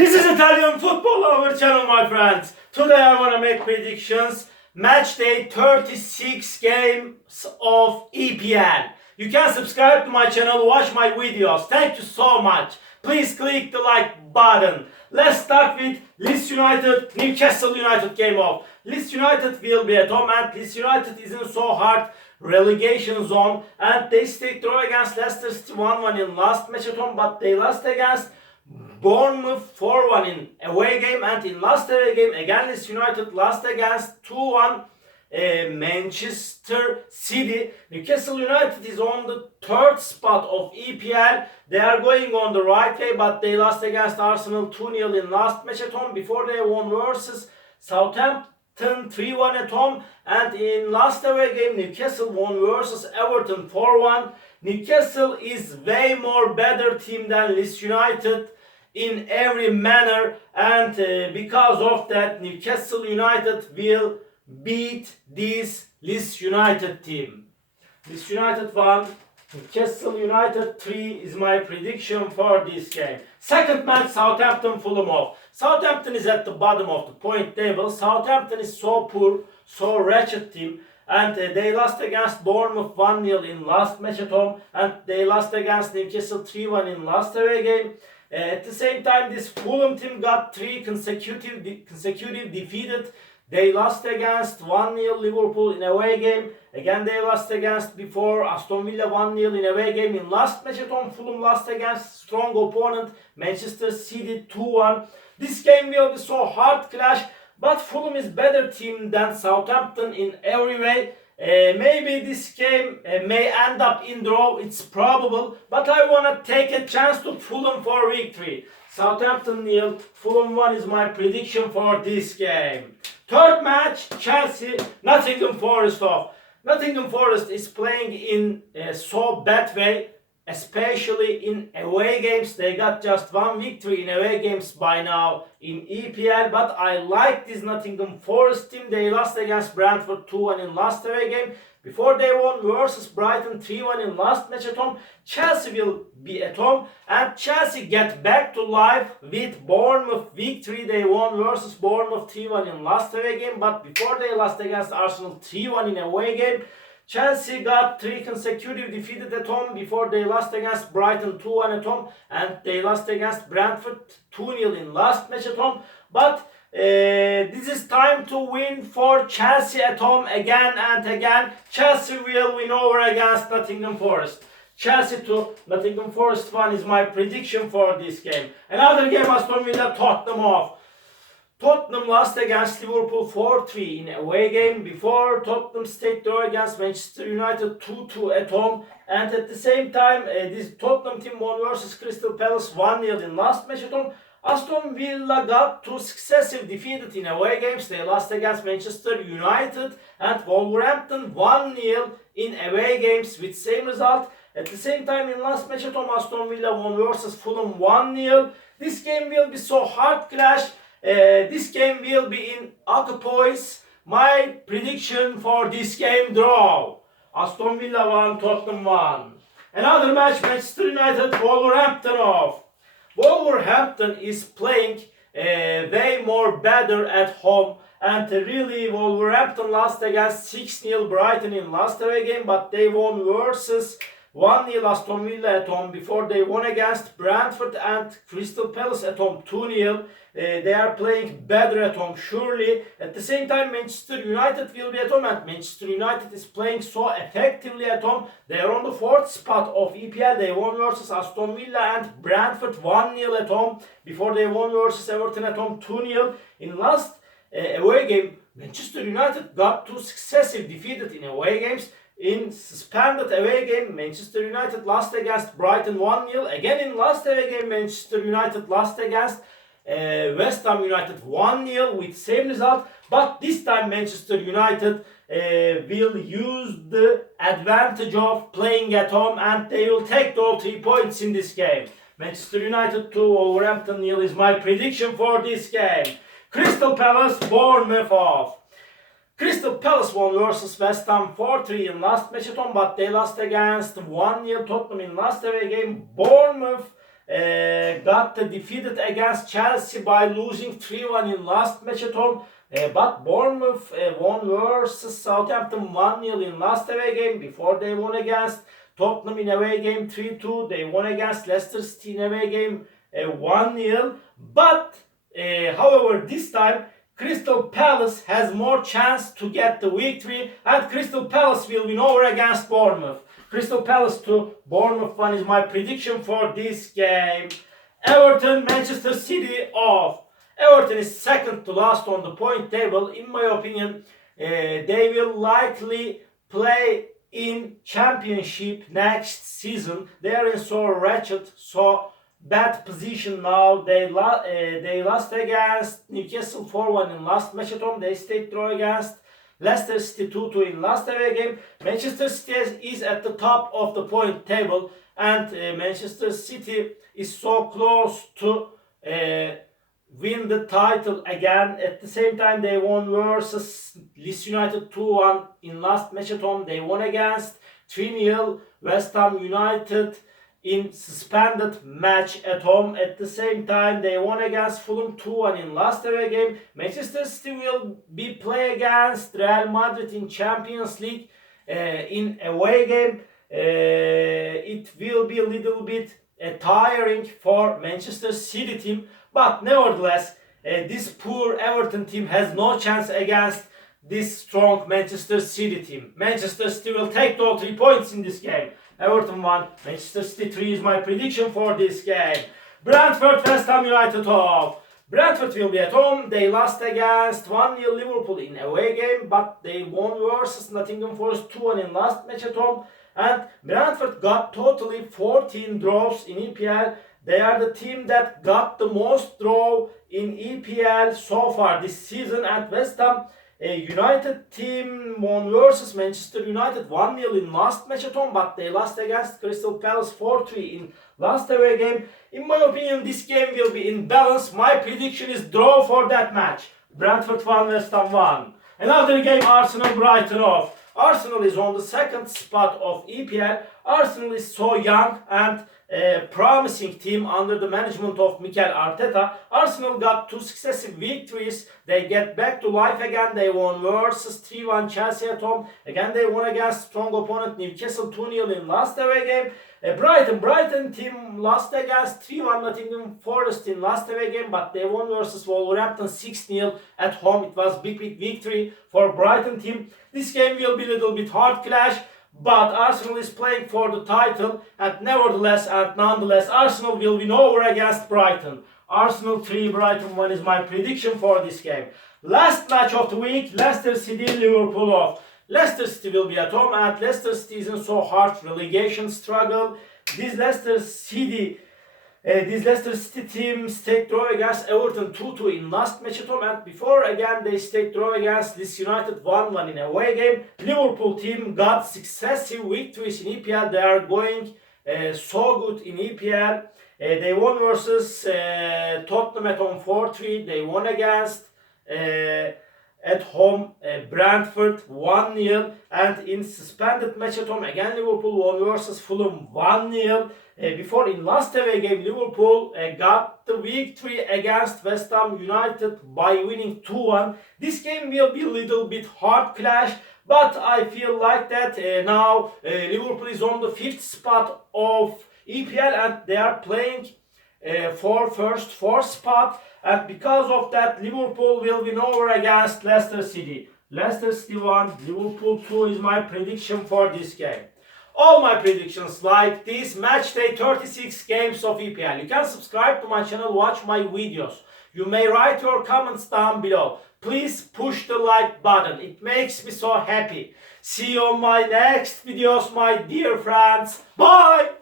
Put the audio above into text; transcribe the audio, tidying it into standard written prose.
This is Italian football our channel, my friends. Today I want to make predictions. Match day 36 games of EPL. You can subscribe to my channel, watch my videos. Thank you so much. Please click the like button. Let's start with Leeds United, Newcastle United game off. Leeds United will be at home and Leeds United is in so hard relegation zone and they stayed draw against Leicester City 1-1 in last match at home, but they lost against Bournemouth 4-1 in away game, and in last away game again Leeds United lost against 2-1 Manchester City. Newcastle United is on the third spot of EPL. They are going on the right way, but they lost against Arsenal 2-0 in last match at home. Before they won versus Southampton 3-1 at home, and in last away game Newcastle won versus Everton 4-1. Newcastle is way more better team than Leeds United in every manner, and because of that Newcastle United will beat this Leeds United team. Leeds United 1, Newcastle United 3 is my prediction for this game. Second match, Southampton Fulham off. Southampton is at the bottom of the point table. Southampton is so poor, so wretched team, and they lost against Bournemouth 1-0 in last match at home, and they lost against Newcastle 3-1 in last away game. At the same time, this Fulham team got 3 consecutive defeated. They lost against 1-0 Liverpool in away game. Again, they lost against before Aston Villa 1-0 in away game. In last match at home, Fulham lost against strong opponent Manchester City 2-1. This game will be so hard clash, but Fulham is better team than Southampton in every way. Maybe this game may end up in draw, it's probable, but I want to take a chance to Fulham for victory. Southampton 0, Fulham 1 is my prediction for this game. Third match, Chelsea, Nottingham Forest off. Nottingham Forest is playing in a so bad way, especially in away games. They got just 1 victory in away games by now in EPL, but I like this Nottingham Forest team. They lost against Brentford 2-1 in last away game. Before they won versus Brighton 3-1 in last match at home. Chelsea will be at home, and Chelsea get back to life with Bournemouth victory. They won versus Bournemouth 3-1 in last away game, but before they lost against Arsenal 3-1 in away game. Chelsea got 3 consecutive defeated at home before they lost against Brighton 2-1 at home, and they lost against Brentford 2-0 in last match at home. But this is time to win for Chelsea at home again and again. Chelsea will win over against Nottingham Forest. Chelsea 2, Nottingham Forest 1 is my prediction for this game. Another game, Aston Villa Tottenham off. Tottenham lost against Liverpool 4-3 in away game. Before, Tottenham stayed draw against Manchester United 2-2 at home. And at the same time, this Tottenham team won versus Crystal Palace 1-0 in last match at home. Aston Villa got 2 successive defeated in away games. They lost against Manchester United and Wolverhampton 1-0 in away games with same result. At the same time, in last match at home, Aston Villa won versus Fulham 1-0. This game will be so hard clash. This game will be in Occupies. My prediction for this game, draw. Aston Villa 1, Tottenham 1. Another match, Manchester United Wolverhampton off. Wolverhampton is playing way more better at home, and really Wolverhampton lost against 6-0 Brighton in last away game, but they won versus 1-0 Aston Villa at home before they won against Brentford and Crystal Palace at home 2-0. They are playing better at home, surely. At the same time, Manchester United will be at home, and Manchester United is playing so effectively at home. They are on the 4th spot of EPL. They won versus Aston Villa and Brentford 1-0 at home before they won versus Everton at home 2-0. In last away game, Manchester United got 2 successive defeated in away games. In suspended away game, Manchester United lost against Brighton 1-0. Again in last away game, Manchester United lost against West Ham United 1-0 with same result. But this time Manchester United will use the advantage of playing at home, and they will take all 3 points in this game. Manchester United 2, Wolverhampton 0 is my prediction for this game. Crystal Palace Bournemouth off. Crystal Palace won versus West Ham 4-3 in last match at home, but they lost against 1-0 Tottenham in last away game. Bournemouth got defeated against Chelsea by losing 3-1 in last match at home. But Bournemouth won versus Southampton 1-0 in last away game. Before they won against Tottenham in away game 3-2. They won against Leicester City in away game 1-0. But however, this time Crystal Palace has more chance to get the victory, and Crystal Palace will win over against Bournemouth. Crystal Palace 2, Bournemouth 1 is my prediction for this game. Everton, Manchester City off. Everton is second to last on the point table. In my opinion, they will likely play in Championship next season. They are in so wretched, so bad position now. They lost against Newcastle 4-1 in last match at home. They stayed draw against Leicester City 2-2 in last away game. Manchester City is at the top of the point table, and Manchester City is so close to win the title again. At the same time, they won versus Leeds United 2-1 in last match at home. They won against 3-0 West Ham United in suspended match at home. At the same time, they won against Fulham 2-1 in last away game. Manchester City will be play against Real Madrid in Champions League in away game. It will be a little bit tiring for Manchester City team, but nevertheless, this poor Everton team has no chance against this strong Manchester City team. Manchester City will take all 3 points in this game. Everton 1, Manchester City 3 is my prediction for this game. Brentford, West Ham United off. Brentford will be at home. They lost against 1-0 Liverpool in away game, but they won versus Nottingham Forest 2-1 in last match at home. And Brentford got totally 14 draws in EPL. They are the team that got the most draw in EPL so far this season. And West Ham United team won versus Manchester United 1-0 in last match at home, but they lost against Crystal Palace 4-3 in last away game. In my opinion, this game will be in balance. My prediction is draw for that match. Brentford 1, West Ham 1. Another game, Arsenal Brighton off. Arsenal is on the second spot of EPL. Arsenal is so young and promising team under the management of Mikel Arteta. Arsenal got 2 successive victories. They get back to life again. They won versus 3-1 Chelsea at home. Again, they won against strong opponent Newcastle 2-0 in last away game. Brighton team lost against 3-1 Nottingham Forest in last away game, but they won versus Wolverhampton 6-0 at home. It was big victory for Brighton team. This game will be a little bit hard clash, but Arsenal is playing for the title, and nonetheless, Arsenal will win over against Brighton. Arsenal 3, Brighton 1 is my prediction for this game. Last match of the week, Leicester City, Liverpool off. Leicester City will be at home, and Leicester City is in so hard relegation struggle. This Leicester City team stayed draw against Everton 2-2 in last match at home, and before again they stayed draw against Leeds United 1-1 in away game. Liverpool team got successive victories in EPL. They are going so good in EPL. They won versus Tottenham at home 4-3. They won against at home Brentford 1-0, and in suspended match at home again Liverpool won versus Fulham 1-0. Before in last away game, Liverpool got the victory against West Ham United by winning 2-1. This game will be a little bit hard clash, but I feel like that now Liverpool is on the 5th spot of EPL, and they are playing for first 4th spot, and because of that Liverpool will win over against Leicester City. Leicester City 1, Liverpool 2 is my prediction for this game. All my predictions like this, match day 36 games of EPL. You can subscribe to my channel, watch my videos. You may write your comments down below. Please push the like button, it makes me so happy. See you on my next videos, my dear friends. Bye!